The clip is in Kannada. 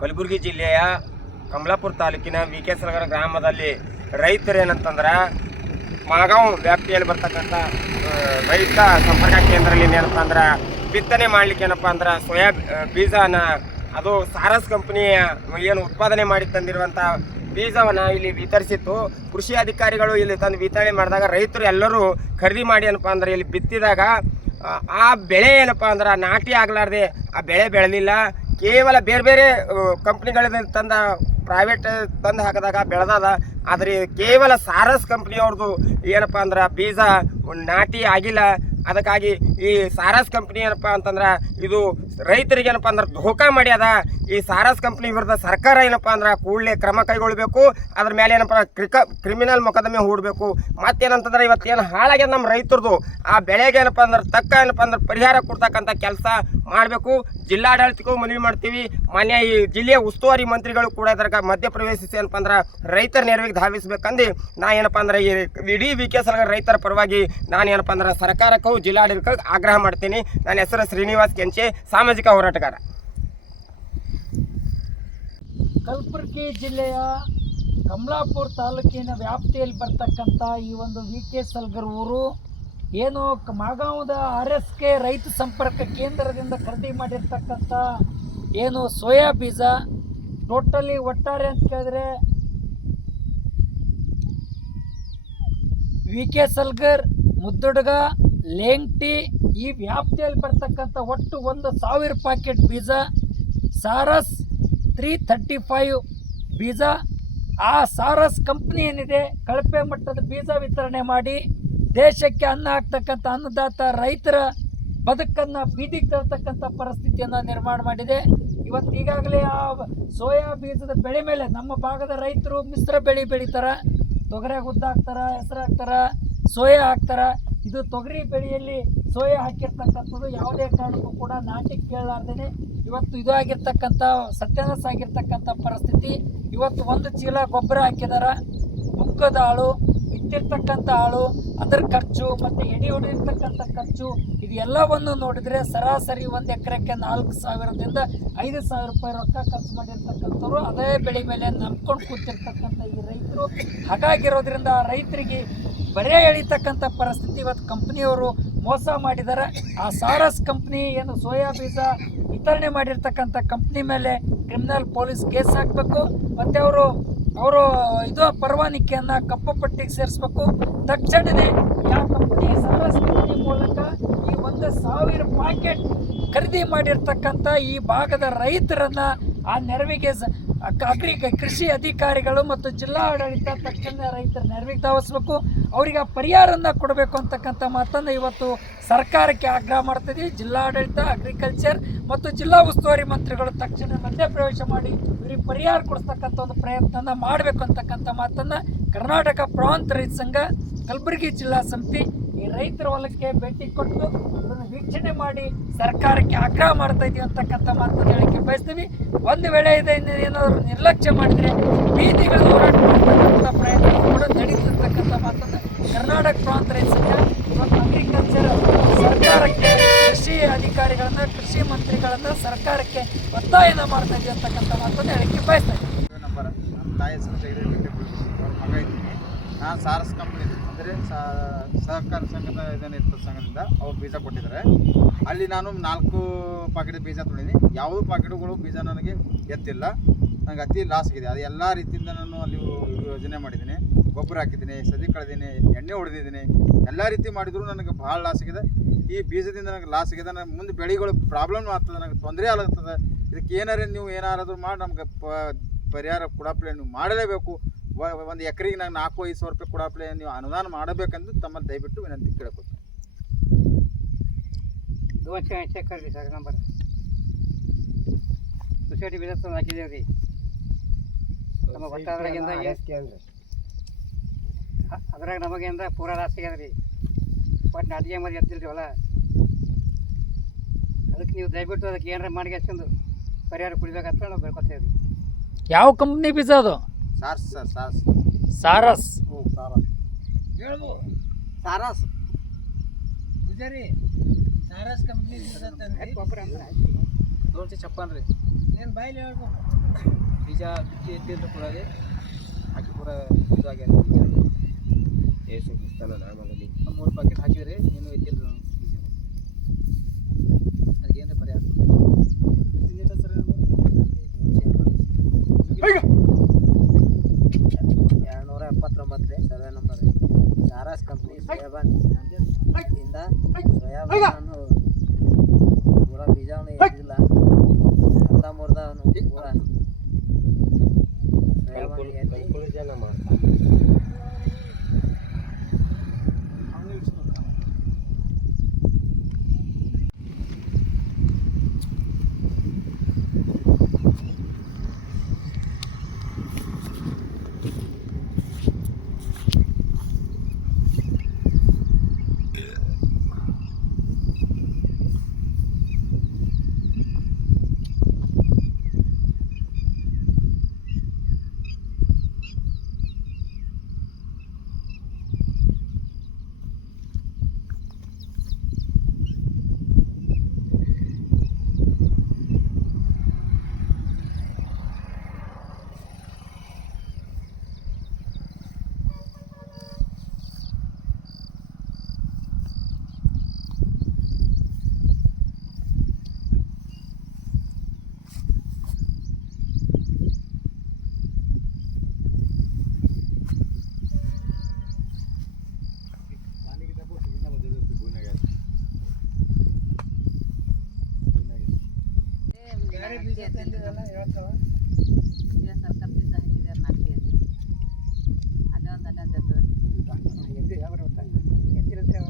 ಕಲಬುರಗಿ ಜಿಲ್ಲೆಯ ಕಮಲಾಪುರ ತಾಲೂಕಿನ ವಿ ಕೆ ಸರ್ಗರ ಗ್ರಾಮದಲ್ಲಿ ರೈತರು ಏನಂತಂದ್ರೆ ಮಾಗಾವ್ ವ್ಯಾಪ್ತಿಯಲ್ಲಿ ಬರ್ತಕ್ಕಂಥ ರೈತ ಸಂಪರ್ಕ ಕೇಂದ್ರದಲ್ಲಿ ಏನಪ್ಪ ಅಂದ್ರೆ ಬಿತ್ತನೆ ಮಾಡ್ಲಿಕ್ಕೆ ಏನಪ್ಪ ಅಂದ್ರೆ ಸೋಯಾ ಬೀಜನ ಅದು ಸಾರಸ್ ಕಂಪನಿಯ ಏನು ಉತ್ಪಾದನೆ ಮಾಡಿ ತಂದಿರುವಂಥ ಬೀಜವನ್ನ ಇಲ್ಲಿ ವಿತರಿಸಿತ್ತು. ಕೃಷಿ ಅಧಿಕಾರಿಗಳು ಇಲ್ಲಿ ತಂದು ವಿತರಣೆ ಮಾಡಿದಾಗ ರೈತರು ಎಲ್ಲರೂ ಖರೀದಿ ಮಾಡಿ ಏನಪ್ಪ ಅಂದ್ರೆ ಇಲ್ಲಿ ಬಿತ್ತಿದಾಗ ಆ, ಬೆಳೆ ಏನಪ್ಪ ಅಂದ್ರೆ ನಾಟಿ ಆಗ್ಲಾರ್ದೆ ಆ ಬೆಳೆ ಬೆಳೆದಿಲ್ಲ. ಕೇವಲ ಬೇರೆ ಬೇರೆ ಕಂಪ್ನಿಗಳಿಂದ ತಂದ ಪ್ರೈವೇಟ್ ತಂದು ಹಾಕಿದಾಗ ಬೆಳೆದದ. ಆದರೆ ಕೇವಲ ಸಾರಸ್ ಕಂಪ್ನಿಯವ್ರದ್ದು ಏನಪ್ಪ ಅಂದ್ರೆ ಬೀಜ ನಾಟಿ ಆಗಿಲ್ಲ. ಅದಕ್ಕಾಗಿ ಈ ಸಾರಸ್ ಕಂಪ್ನಿ ಏನಪ್ಪ ಅಂತಂದ್ರೆ ಇದು ರೈತರಿಗೆ ಏನಪ್ಪ ಅಂದ್ರೆ ಧೋಕಾ ಮಾಡ್ಯದ ಈ ಸಾರಸ್ ಕಂಪ್ನಿ ವಿರುದ್ಧ ಸರ್ಕಾರ ಏನಪ್ಪ ಅಂದ್ರೆ ಕೂಡಲೇ ಕ್ರಮ ಕೈಗೊಳ್ಳಬೇಕು ಅದ್ರ ಮೇಲೆ ಏನಪ್ಪ ಕ್ರಿಕ ಕ್ರಿಮಿನಲ್ ಮೊಕದ್ದಮೆ ಹೂಡಬೇಕು. ಮತ್ತೇನಂತಂದ್ರೆ ಇವತ್ತೇನು ಹಾಳಾಗ್ಯದ ನಮ್ಮ ರೈತರದು. ಆ ಬೆಳೆಗೆ ಏನಪ್ಪ ಅಂದ್ರೆ ತಕ್ಕ ಏನಪ್ಪ ಅಂದ್ರೆ ಪರಿಹಾರ ಕೊಡ್ತಕ್ಕಂಥ ಕೆಲಸ ಮಾಡಬೇಕು. ಜಿಲ್ಲಾಡಳಿತಕ್ಕೂ ಮನವಿ ಮಾಡ್ತೀವಿ. ಮಾನ್ಯ ಈ ಜಿಲ್ಲೆಯ ಉಸ್ತುವಾರಿ ಮಂತ್ರಿಗಳು ಕೂಡ ಇದ್ರಾಗ ಮಧ್ಯಪ್ರವೇಶಿಸಿ ಏನಪ್ಪ ಅಂದ್ರೆ ರೈತರ ನೆರವಿಗೆ ಧಾವಿಸಬೇಕಂದು ನಾ ಏನಪ್ಪ ಅಂದ್ರೆ ಈ ಇಡೀ ವಿ ಕೆ ಸಲಗ ರೈತರ ಪರವಾಗಿ ನಾನು ಏನಪ್ಪ ಅಂದ್ರೆ ಸರ್ಕಾರಕ್ಕೂ ಜಿಲ್ಲಾಡಳಿತಕ್ಕೂ ಆಗ್ರಹ ಮಾಡ್ತೀನಿ. ನನ್ನ ಹೆಸರು ಶ್ರೀನಿವಾಸ್ ಕೆಂಚೆ, ಸಾಮಾಜಿಕ ಹೋರಾಟಗಾರ. ಕಲಬುರಗಿ ಜಿಲ್ಲೆಯ ಕಮಲಾಪುರ ತಾಲೂಕಿನ ವ್ಯಾಪ್ತಿಯಲ್ಲಿ ಬರ್ತಕ್ಕಂಥ ಈ ಒಂದು ವಿ ಕೆ ಸಲ್ಗರ್ ಊರು ಏನು ಮಾಗಾವದ ಆರ್ ಎಸ್ ಕೆ ರೈತ ಸಂಪರ್ಕ ಕೇಂದ್ರದಿಂದ ಖರೀದಿ ಮಾಡಿರ್ತಕ್ಕಂಥ ಏನು ಸೋಯಾ ಬೀಜ, ಟೋಟಲಿ ಒಟ್ಟಾರೆ ಅಂತ ಕೇಳಿದ್ರೆ ವಿ ಕೆ ಸಲ್ಗರ್, ಮುದ್ದುಡ್ಗ, ಲೇಂಗ್ಟಿ ಈ ವ್ಯಾಪ್ತಿಯಲ್ಲಿ ಬರ್ತಕ್ಕಂಥ ಒಟ್ಟು ಒಂದು ಸಾವಿರ ಪ್ಯಾಕೆಟ್ ಬೀಜ, ಸಾರಸ್ ತ್ರೀ ಥರ್ಟಿ ಫೈವ್ ಬೀಜ, ಆ ಸಾರಸ್ ಕಂಪ್ನಿ ಏನಿದೆ, ಕಳಪೆ ಮಟ್ಟದ ಬೀಜ ವಿತರಣೆ ಮಾಡಿ ದೇಶಕ್ಕೆ ಅನ್ನ ಹಾಕ್ತಕ್ಕಂಥ ಅನ್ನದಾತ ರೈತರ ಬದುಕನ್ನು ಬೀದಿಗೆ ತರ್ತಕ್ಕಂಥ ಪರಿಸ್ಥಿತಿಯನ್ನು ನಿರ್ಮಾಣ ಮಾಡಿದೆ. ಇವತ್ತು ಈಗಾಗಲೇ ಆ ಸೋಯಾ ಬೀಜದ ಬೆಳೆ ಮೇಲೆ ನಮ್ಮ ಭಾಗದ ರೈತರು ಮಿಶ್ರ ಬೆಳೆ ಬೆಳೀತಾರೆ. ತೊಗರೆ ಉದ್ದ ಹಾಕ್ತಾರ, ಹೆಸರು ಹಾಕ್ತಾರ, ಸೋಯಾ ಹಾಕ್ತಾರೆ. ಇದು ತೊಗರಿ ಬೆಳೆಯಲ್ಲಿ ಸೋಯಾ ಹಾಕಿರ್ತಕ್ಕಂಥದ್ದು ಯಾವುದೇ ಕಾರಣಕ್ಕೂ ಕೂಡ ನಾಟಿ ಕೇಳಲಾರ್ದೇನೆ. ಇವತ್ತು ಇದು ಆಗಿರ್ತಕ್ಕಂಥ ಸತ್ಯನಾಶ ಆಗಿರ್ತಕ್ಕಂಥ ಪರಿಸ್ಥಿತಿ. ಇವತ್ತು ಒಂದು ಚೀಲ ಗೊಬ್ಬರ ಹಾಕಿದಾರ ಮುಕ್ಕದ ಆಳು ಬಿತ್ತಿರ್ತಕ್ಕಂಥ ಆಳು, ಅದರ ಖರ್ಚು ಮತ್ತು ಎಡಿ ಹೊಡೆದಿರ್ತಕ್ಕಂಥ ಖರ್ಚು ಇದೆಲ್ಲವನ್ನು ನೋಡಿದರೆ ಸರಾಸರಿ ಒಂದು ಎಕರೆಕ್ಕೆ ನಾಲ್ಕು ಸಾವಿರದಿಂದ ಐದು ಸಾವಿರ ರೂಪಾಯಿ ರೊಕ್ಕ ಖರ್ಚು ಮಾಡಿರ್ತಕ್ಕಂಥವ್ರು. ಅದೇ ಬೆಳೆ ಮೇಲೆ ನಂಬ್ಕೊಂಡು ಕೂತಿರ್ತಕ್ಕಂಥ ಈ ರೈತರು. ಹಾಗಾಗಿರೋದ್ರಿಂದ ಆ ರೈತರಿಗೆ ಬರೇ ಎಳಿತಕ್ಕಂಥ ಪರಿಸ್ಥಿತಿ ಇವತ್ತು ಕಂಪ್ನಿಯವರು ಮೋಸ ಮಾಡಿದ್ದಾರೆ. ಆ ಸಾರಸ್ ಕಂಪ್ನಿ, ಏನು ಸೋಯಾ ಬೀಜ ವಿತರಣೆ ಮಾಡಿರ್ತಕ್ಕಂಥ ಕಂಪ್ನಿ ಮೇಲೆ ಕ್ರಿಮಿನಲ್ ಪೊಲೀಸ್ ಕೇಸ್ ಹಾಕಬೇಕು. ಮತ್ತು ಅವರು ಅವರು ಇದು ಪರವಾನಿಕೆಯನ್ನು ಕಪ್ಪು ಪಟ್ಟಿಗೆ ಸೇರಿಸ್ಬೇಕು. ತಕ್ಷಣವೇ ಯಾವ ಕಂಪನಿ ಸಾಲ ಕಂಪ್ನಿ ಮೂಲಕ ಈ ಒಂದು ಸಾವಿರ ಪ್ಯಾಕೆಟ್ ಖರೀದಿ ಮಾಡಿರ್ತಕ್ಕಂಥ ಈ ಭಾಗದ ರೈತರನ್ನ ಆ ನೆರವಿಗೆ ಅಗ್ರಿ ಕೃಷಿ ಅಧಿಕಾರಿಗಳು ಮತ್ತು ಜಿಲ್ಲಾ ಆಡಳಿತ ತಕ್ಷಣ ರೈತರ ನೆರವಿಗೆ ಧಾವಿಸ್ಬೇಕು. ಅವರಿಗೆ ಆ ಪರಿಹಾರನ ಕೊಡಬೇಕು ಅಂತಕ್ಕಂಥ ಮಾತನ್ನು ಇವತ್ತು ಸರ್ಕಾರಕ್ಕೆ ಆಗ್ರಹ ಮಾಡ್ತಿದ್ವಿ. ಜಿಲ್ಲಾಡಳಿತ ಅಗ್ರಿಕಲ್ಚರ್ ಮತ್ತು ಜಿಲ್ಲಾ ಉಸ್ತುವಾರಿ ಮಂತ್ರಿಗಳು ತಕ್ಷಣ ಮಧ್ಯಪ್ರವೇಶ ಮಾಡಿ ಇವರಿಗೆ ಪರಿಹಾರ ಕೊಡಿಸ್ತಕ್ಕಂಥ ಒಂದು ಪ್ರಯತ್ನನ ಮಾಡಬೇಕು ಅಂತಕ್ಕಂಥ ಮಾತನ್ನು ಕರ್ನಾಟಕ ಪ್ರಾಂತ ರೈತ ಸಂಘ, ಕಲಬುರಗಿ ಜಿಲ್ಲಾ ಸಮಿತಿ ಈ ರೈತರ ಹೊಲಕ್ಕೆ ಭೇಟಿ ಕೊಟ್ಟು ಅದನ್ನು ವೀಕ್ಷಣೆ ಮಾಡಿ ಸರ್ಕಾರಕ್ಕೆ ಆಗ್ರಹ ಮಾಡ್ತಾ ಇದೀವಿ ಅಂತಕ್ಕಂಥ ಮಾತನ್ನು ಹೇಳಕ್ಕೆ ಬಯಸ್ತೀವಿ. ಒಂದು ವೇಳೆ ಇದೆ ಏನಾದರೂ ನಿರ್ಲಕ್ಷ್ಯ ಮಾಡಿದರೆ ಬೀದಿಗಳು ಹೋರಾಟ ಮಾಡ್ತಕ್ಕಂಥ ಪ್ರಯತ್ನ ಕೂಡ ನಡೀತಿರ್ತಕ್ಕಂಥ ಮಾತನ್ನು ಕರ್ನಾಟಕ ಪ್ರಾಂತ ರೈತ ಇವತ್ತು ಮತ್ತು ಅಗ್ರಿಕಲ್ಚರ್ ಸರ್ಕಾರಕ್ಕೆ, ಕೃಷಿ ಅಧಿಕಾರಿಗಳನ್ನ, ಕೃಷಿ ಮಂತ್ರಿಗಳನ್ನು ಸರ್ಕಾರಕ್ಕೆ ಒತ್ತಾಯನ ಮಾಡ್ತಾ ಇದೀವಿ ಅಂತಕ್ಕಂಥ ಮಾತನ್ನು ಹೇಳಕ್ಕೆ ಬಯಸ್ತಾ ಇದ್ದೀವಿ ನಾನು ಸಾರಸ್ ಕಂಪ್ನಿ ಅಂದರೆ ಸಹಕಾರ ಸಂಘದ ಇದೇನಿತ್ತು ಸಂಘದಿಂದ ಅವ್ರು ಬೀಜ ಕೊಟ್ಟಿದ್ದಾರೆ ಅಲ್ಲಿ ನಾನು ನಾಲ್ಕು ಪಾಕೆಟ್ ಬೀಜ ತೊಳೀನಿ ಯಾವುದೂ ಪಾಕೆಟ್ಗಳು ಬೀಜ ನನಗೆ ಎತ್ತಿಲ್ಲ. ನನಗೆ ಅತಿ ಲಾಸ್ ಆಗಿದೆ ಅದು ಎಲ್ಲ ರೀತಿಯಿಂದ ನಾನು ಅಲ್ಲಿ ಯೋಜನೆ ಮಾಡಿದ್ದೀನಿ ಗೊಬ್ಬರ ಹಾಕಿದ್ದೀನಿ ಸದಿ ಕಳೆದೀನಿ, ಎಣ್ಣೆ ಹೊಡೆದಿದ್ದೀನಿ ಎಲ್ಲ ರೀತಿ ಮಾಡಿದ್ರು ನನಗೆ ಭಾಳ ಲಾಸ್ ಆಗಿದೆ ಈ ಬೀಜದಿಂದ ನನಗೆ ಲಾಸ್ ಆಗಿದೆ ನನಗೆ ಮುಂದೆ ಬೆಳೆಗಳು ಪ್ರಾಬ್ಲಮ್ ಆಗ್ತದೆ, ನನಗೆ ತೊಂದರೆ ಆಗ್ತದೆ. ಇದಕ್ಕೆ ಏನಾರ ನೀವು ಏನಾರಾದ್ರೂ ಮಾಡಿ, ನಮ್ಗೆ ಪರಿಹಾರ ಕೊಡಪ್ಲೆ ನೀವು ಮಾಡಲೇಬೇಕು. ಒಂದು ಎಕರೆಗೆ ನಂಗೆ ನಾಲ್ಕು ಐದು ಸಾವಿರ ರೂಪಾಯಿ ಕೊಡಪ್ಲೆ ನೀವು ಅನುದಾನ ಮಾಡಬೇಕಂದು ತಮ್ಮಲ್ಲಿ ದಯವಿಟ್ಟು ವಿನಂತಿ ಕೇಳ್ಕೊತೀನಿ dosa check curry sir number. Society business ಹಾಕಿದ್ದೇವೆ ರೀ. ನಮ್ಮ ಗೊತ್ತಾದ್ರಾಗಿಂದ ಅದ್ರಾಗ ನಮಗಿಂದ ಪೂರಾ ಲಾಸ್ ಆಗ್ಯದ ರೀ. ಬಟ್ ಅಡುಗೆ ಮಾಡಿ ಎತ್ತಿಲ್ರಿ ಹೊಲ. ಅದಕ್ಕೆ ನೀವು ದಯವಿಟ್ಟು ಅದಕ್ಕೆ ಏನಾರ ಮಾಡಿ ಎಷ್ಟೊಂದು ಪರಿಹಾರ ಕುಡಿಬೇಕಂತ ನಾವು ಬೇಡ್ಕೊತೇವೆ ರೀ ಯಾವ ಕಂಪ್ನಿ ಬೀಜ ಅದು? ಸಾರಸ್ ಸಾರಸ್. ಸಾರಸ್. ಹ್ಞೂ ಸಾರಸ್. ಹೇಳ್ಬೋ ಸಾರಸ್. ಗುಜರಿ ಸಾರಸ್ ಕಂಪ್ನಿ ದೋನ್ಸಿ ಚಪ್ಪನ್ ರೀ. ಏನು ಬಾಯಲ್ಲಿ ಹೇಳ್ಬೋ ಬೀಜ ಬಿತ್ತಿ ಎತ್ತಿಲ್ಲ ಪೂರಾಗೆ ಹಾಕಿ ಪೂರ ಇದು ಆಗ್ಯಾರ ಬೀಜ. ಏಸು ಕ್ರಿಸ್ತನ ನಾಮದಲ್ಲಿ. ಮೂರು ಪ್ಯಾಕೆಟ್ ಹಾಕಿವ್ರಿ ನೀನು ಎತ್ತಿಲ್ಲ ಇಂದ ಸೋಯಾಬಾನ್ ಅನ್ನು ಪೂರ ಬೀಜವನ್ನು ಎದ್ದಿಲ್ಲ ಅರ್ಧ ಮುರ್ದ ಪೂರ. ಎಲ್ಲರೂ ಬೀಜ ಎದ್ದಿಲ್ಲ ಅದೊಂದು